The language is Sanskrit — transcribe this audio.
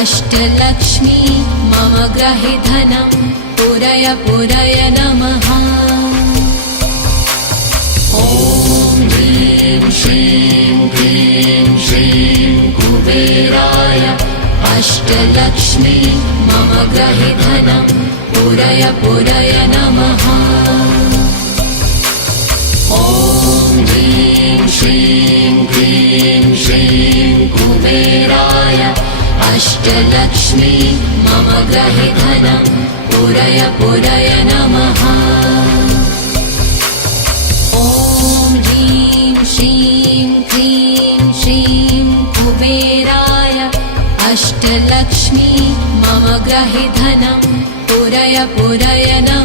अष्टलक्ष्मी मम ग्रहे धनं। पुरय पुरय नमः। ॐ ह्रीं श्रीं क्लीं श्रीं कुबेराय। अष्टलक्ष्मी मम ग्रहे धनं। पुरय पुरय नमः। ॐ ह्रीं श्रीं क्लीं श्रीं कुबेराय अष्टलक्ष्मी मम ग्रहे धनं पुरय पुरय नमः। ॐ ह्रीं श्रीं क्लीं श्रीं कुबेराय अष्टलक्ष्मी मम ग्रहे धनं पुरय पुरय नमः